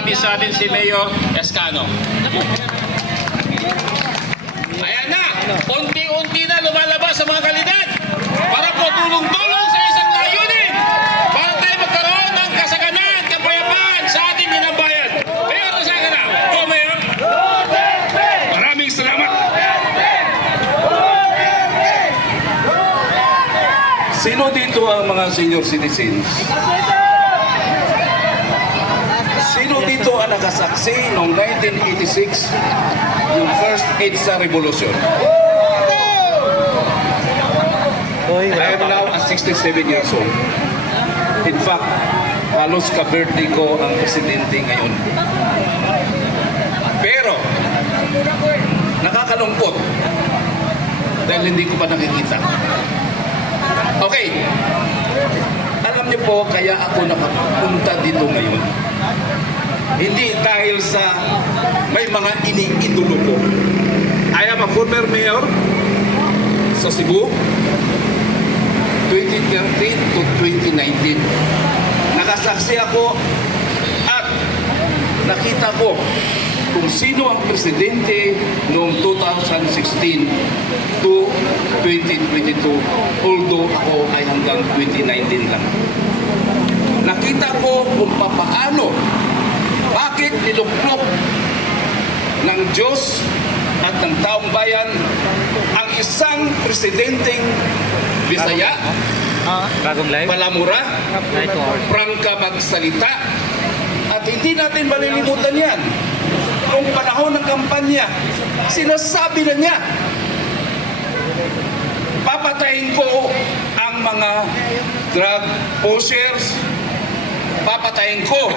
natin sa atin si Mayor Escano. Ayan na, unti-unti na lumalabas sa mga kalidad para po tulong-tulong sa isang layunin para tayo magkaroon ng kasaganan, kapayapaan sa ating minabayan. Mayor, nasaan ka na? Go, Mayor! Maraming salamat! Sino dito ang mga senior citizens? Sino dito ang nakasaksi noong 1986, yung first EDSA Revolution? I am now 67 years old. In fact, halos ka-birthday ko ang presidente ngayon. Pero, nakakalungkot dahil hindi ko pa nakikita. Okay, alam niyo po kaya ako nakapunta dito ngayon. Hindi dahil sa may mga iniidolo ko. I am a former mayor sa Cebu, 2013 to 2019. Nakasaksi ako at nakita ko kung sino ang presidente noong 2016 to 2022, although ako ay hanggang 2019 lang. Nakita ko kung papaano, bakit niluklok ng Diyos at ng taong bayan ang isang presidenteng Bisaya, palamura, prangka magsalita, at hindi natin malilimutan yan. Noong panahon ng kampanya, sinasabi na niya, papatayin ko ang mga drug pushers, papatayin ko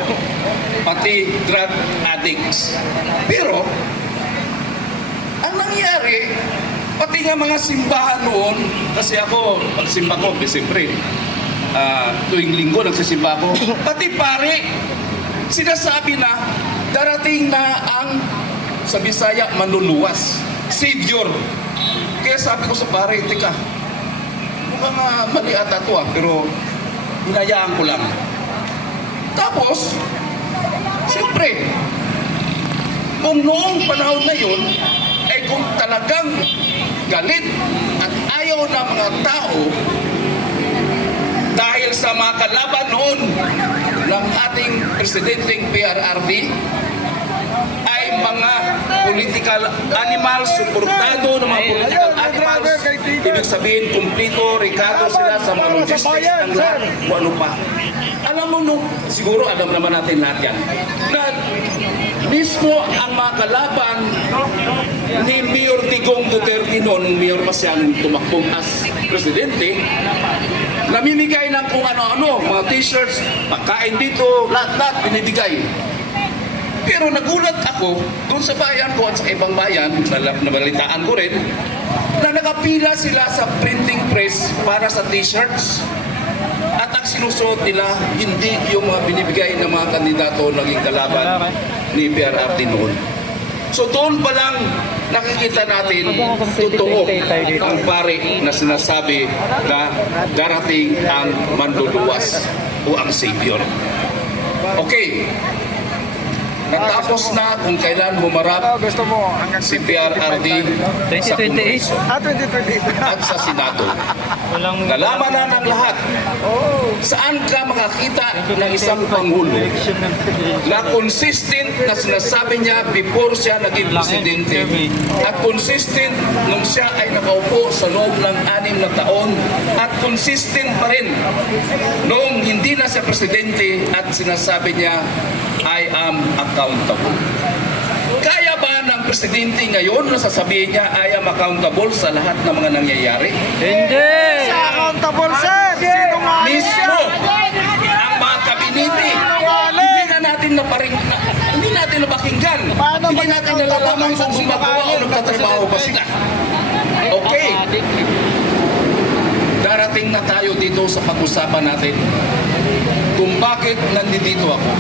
pati drug addicts. Pero, ang nangyari, pati nga mga simbahan noon, kasi ako, pagsimba ko, Desembre, tuwing linggo nagsisimba ko, pati pare, sinasabi na, darating na ang sa Bisaya manluluwas, Savior. Kaya sabi ko sa pare, teka, mukhang mali ata ito pero hinayaan ko lang. Tapos, siyempre, kung noong panahon na yun, ay kung talagang galit at ayaw ng mga tao dahil sa mga kalaban noon ng ating presidenteng PRRD ay mga political animals, suportado ng mga political animals, ibig sabihin, kumplito, rekado sila sa mga logistics ng lahat, kung ano pa. Alam mo, no, siguro alam naman natin lahat yan, na mismo ang mga kalaban ni Mayor Digong Duterte noon, Mayor pa siyang tumakbong as presidente, namimigay ng kung ano-ano, mga t-shirts, pagkain dito, lahat-lahat binibigay. Pero nagulat ako doon sa bayan ko at sa ibang bayan, nabalitaan ko rin, na nakapila sila sa printing press para sa t-shirts. At ang sinusuot nila, hindi yung mga binibigay ng mga kandidato naging kalaban ni PRRD noon. So doon pa lang nakikita natin totoo ang pare na sinasabi na darating ang manluluwas o ang Savior. Okay. Natapos na kung kailan humarap si PRRD sa Kongreso at sa Senado. Nalaman na ng lahat saan ka makakita ng isang Pangulo na consistent na sinasabi niya before siya naging presidente at consistent nung siya ay nakaupo sa loob ng 6 na taon at consistent pa rin nung hindi na siya presidente at sinasabi niya, I am accountable. Kaya ba ng presidente ngayon na sasabihin niya I am accountable sa lahat ng mga nangyayari? Hindi! Siya accountable, sir! Sinungaling Mismo ang mga kabinete, hindi na natin hindi natin napakinggan. Hindi natin nalalaman kung gumagawa o nagtatrabaho ba sila. Okay. Darating na tayo dito sa pag-usapan natin kung bakit nandito ako.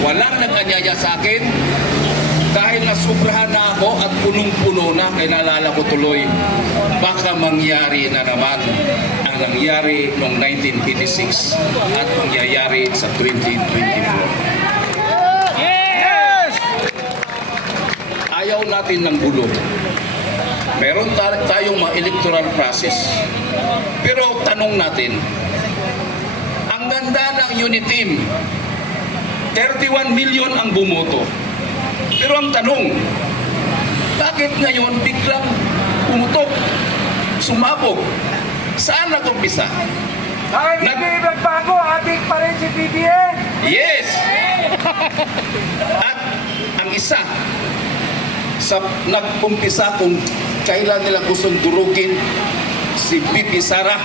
Walang nag-anyaya sa akin dahil nasubrahan na ako ako at punong-puno na, kaya naalala ko tuloy, baka mangyari na naman ang nangyari noong 1986 at mangyayari sa 2024. Yes! Ayaw natin ng gulo. Meron tayong mga electoral process. Pero tanong natin, ang ganda ng unit team, 31 million ang bumoto. Pero ang tanong, bakit ngayon biglang pumutok, sumabog? Saan nag-umpisa? Bakit hindi nagbago? Ating pa rin si BBM! Yes! At ang isa, sa nag-umpisa kung kailan nila gustong durugin si BP Sara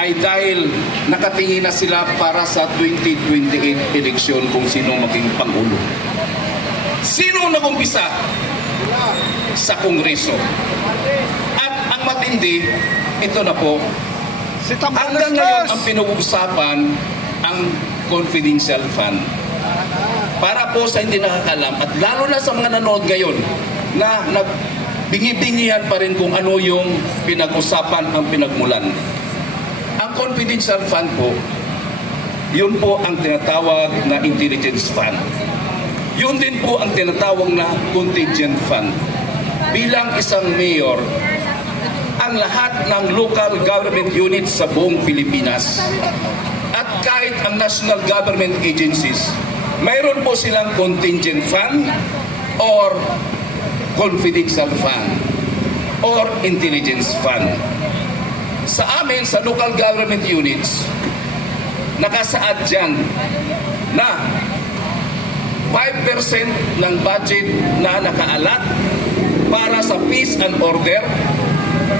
ay dahil nakatingin na sila para sa 2028 eleksyon kung sino maging Pangulo. Sino nag-umpisa? Sa Kongreso. At ang matindi, ito na po, Si Tambulos hanggang ngayon ang pinag-uusapan ang confidential fund. Para po sa hindi nakakalam at lalo na sa mga nanood ngayon na nagbingi-bingihan pa rin kung ano yung pinag-usapan ang pinagmulan. Ang confidential fund po, yun po ang tinatawag na intelligence fund. Yun din po ang tinatawag na contingent fund. Bilang isang mayor, ang lahat ng local government units sa buong Pilipinas at kahit ang national government agencies, mayroon po silang contingent fund or confidential fund or intelligence fund. Sa amin, sa local government units, nakasaad dyan na 5% ng budget na nakaalat para sa peace and order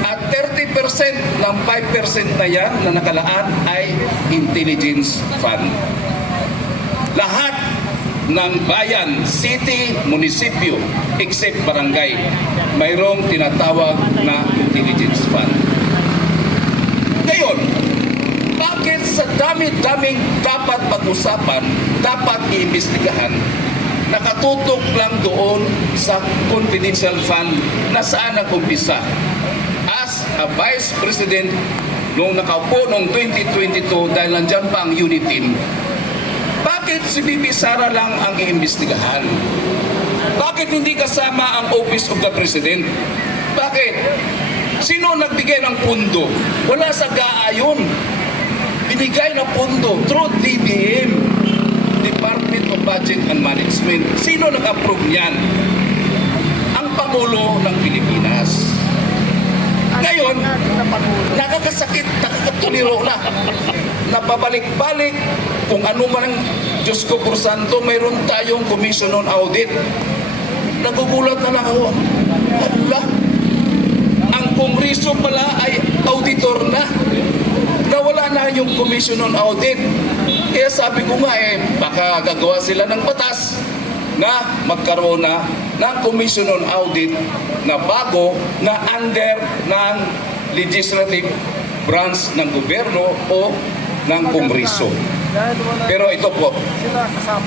at 30% ng 5% na yan na nakalaan ay intelligence fund. Lahat ng bayan, city, munisipyo, except barangay, mayroong tinatawag na intelligence fund. Ngayon, bakit sa dami-daming dapat pag-usapan, dapat iimbestigahan, nakatutok lang doon sa confidential fund na saan nag-umpisa? As a Vice President, nung nakaupo noong 2022 dahil nandyan pa ang unit team, bakit si BP Sara lang ang iimbestigahan? Bakit hindi kasama ang Office of the President? Bakit? Sino nagbigay ng pundo? Wala sa GAA yun. Binigay na pundo through DBM, Department of Budget and Management. Sino nag-approve niyan? Ang Pangulo ng Pilipinas. Ngayon, nakakasakit, nakakatuliro na. Napabalik-balik kung ano man ang Diyos ko por santo, mayroon tayong commission on audit. Nagugulat na lang ako. Allah, ang Kongreso pala ay auditor na. Nawala na yung commission on audit. Kaya sabi ko nga baka gagawa sila ng batas na magkaroon na ng commission on audit na bago na under ng legislative branch ng gobyerno o ng Kongreso. Pero ito po,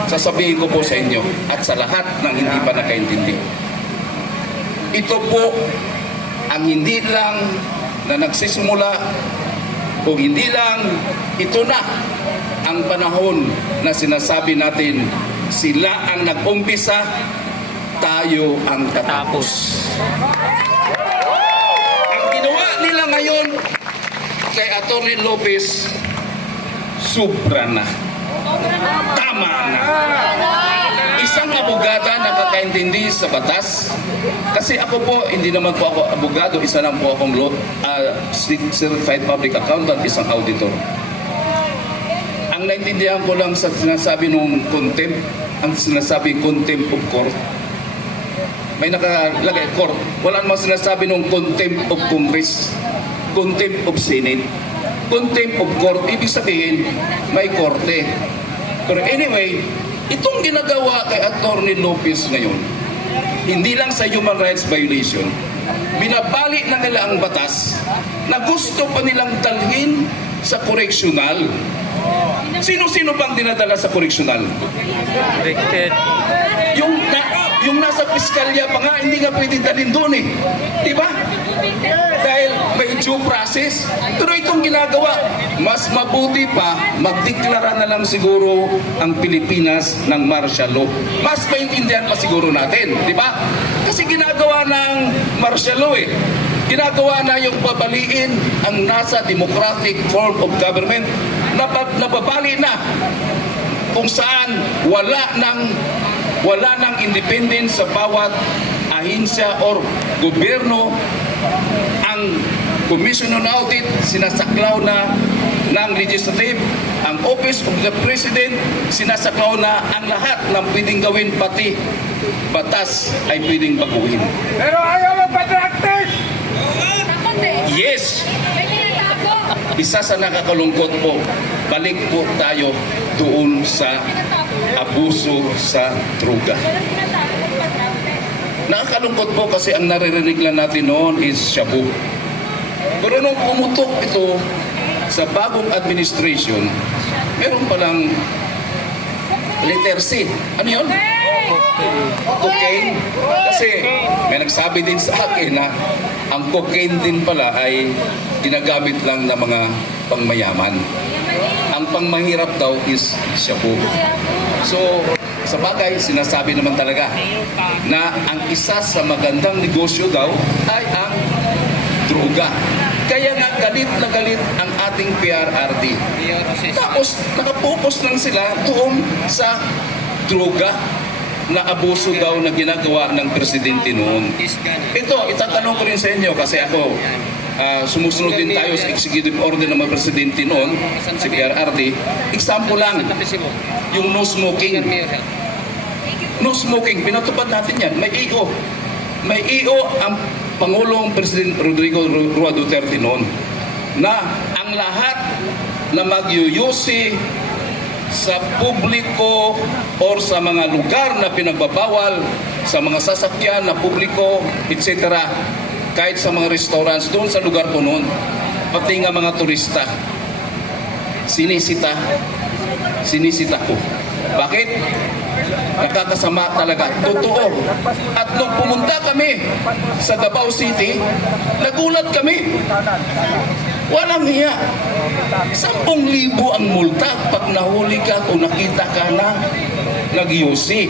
sasabihin ko po sa inyo at sa lahat ng hindi pa nakaintindi. Ito po ang hindi lang na nagsisimula o hindi lang ito na ang panahon na sinasabi natin sila ang nag-umpisa, tayo ang katapos. Ang ginawa nila ngayon kay Atty. Lopez, sobra na. Tama na. Isang abogada nakakaintindi sa batas. Kasi ako po, hindi naman po ako abogado, isa lang po akong certified public accountant, isang auditor. Ang naintindihan ko lang sa sinasabi ng contempt, ang sinasabi contempt of court. May nakalagay court. Wala namang sinasabi ng contempt of Congress, contempt of Senate, contempt of court. Ibig sabihin, may korte. Pero anyway, itong ginagawa kay Atty. Lopez ngayon, hindi lang sa human rights violation, binabalik na nila ang batas na gusto pa nilang dalhin sa correctional Sino-sino bang dinadala sa correctional? Yung nasa piskalya pa nga, hindi nga pwede dalhin doon eh. Di ba? Dahil may due process. Pero itong ginagawa, mas mabuti pa, magdeklara na lang siguro ang Pilipinas ng martial law. Mas maintindihan pa siguro natin. Di ba? Kasi ginagawa ng martial law eh. Ginagawa na yung babaliin ang nasa democratic form of government. Nababali na kung saan wala ng independence sa bawat ahinsya or gobyerno. Ang Commission on Audit sinasaklaw na ng legislative, ang Office of the President sinasaklaw na ang lahat ng pwedeng gawin, pati batas ay pwedeng baguhin. Pero ayaw mag-practice! Yes, isa sa nakakalungkot po, balik po tayo doon sa abuso sa droga. Nakakalungkot po kasi ang naririnig lang natin noon is shabu. Pero nung pumutok ito sa bagong administration, meron palang letter C. Ano yun? Cocaine. Kasi may nagsabi din sa akin na ang cocaine din pala ay ginagamit lang ng mga pangmayaman. Ang pangmahirap daw is shabu. So, sa bagay, sinasabi naman talaga na ang isa sa magandang negosyo daw ay ang droga. Kaya nga galit na galit ang ating PRRD. Tapos nakapokus lang sila doon sa droga na abuso daw na ginagawa ng presidente noon. Ito, itatanong ko rin sa inyo kasi ako, sumusunod din tayo sa executive order ng mga presidente noon, si PRRD. Example lang, yung no smoking. No smoking, pinatupad natin yan. May EO. May EO ang Pangulong President Rodrigo Roa Duterte noon na ang lahat na magyuyusi sa publiko or sa mga lugar na pinagbabawal, sa mga sasakyan na publiko, etc. Kahit sa mga restaurants doon sa lugar ko noon, pati nga mga turista, sinisita ko. Bakit? Nakakasama talaga. Totoo. At nung pumunta kami sa Davao City, nagulat kami. Walang hiya. 10,000 ang multa pag nahuli ka o nakita ka na nag-UC.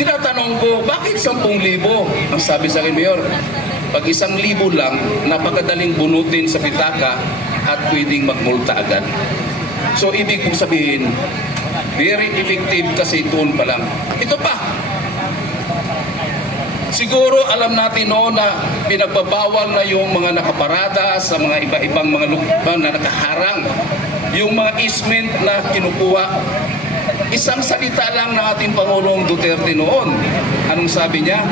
Tinatanong ko, bakit 10,000? Ang sabi sa akin, Mayor, pag 1,000 lang, napakadaling bunutin sa pitaka at pwedeng magmulta agad. So, ibig kong sabihin, very effective kasi doon pa lang. Ito pa. Siguro alam natin noon na pinagbabawal na yung mga nakaparada sa mga iba-ibang mga lugar na nakaharang. Yung mga easement na kinukuha. Isang salita lang ng ating Pangulong Duterte noon. Anong sabi niya?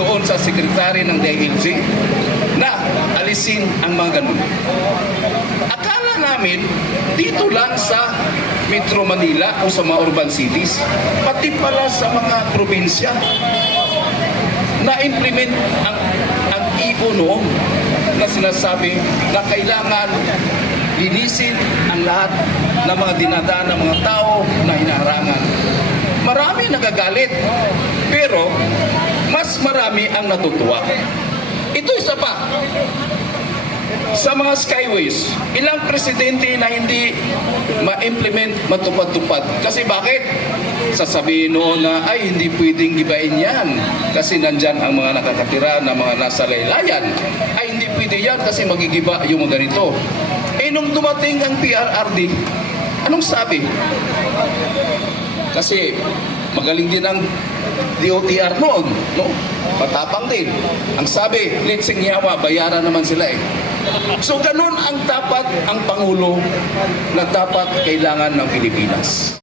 Doon sa sekretary ng DILG na alisin ang mga ganun. Akala namin dito lang sa Metro Manila o sa mga urban cities, pati pala sa mga probinsya na-implement ang EO noon na sinasabi na kailangan linisin ang lahat ng mga dinadaan ng mga tao na hinaharangan. Marami nagagalit, pero mas marami ang natutuwa. Ito isa pa. Sa mga skyways, ilang presidente na hindi ma-implement, matupad-tupad. Kasi bakit? Sasabihin noon na, ay, hindi pwedeng gibain yan. Kasi nandyan ang mga nakakatira na mga nasa laylayan. Ay, hindi pwede yan kasi magigiba yung mga ganito. Eh, nung dumating ang PRRD, anong sabi? Kasi magaling din ang DOTR noon, no? Matapang din. Ang sabi, litsing yawa, bayaran naman sila eh. So ganun ang dapat ang Pangulo na dapat kailangan ng Pilipinas.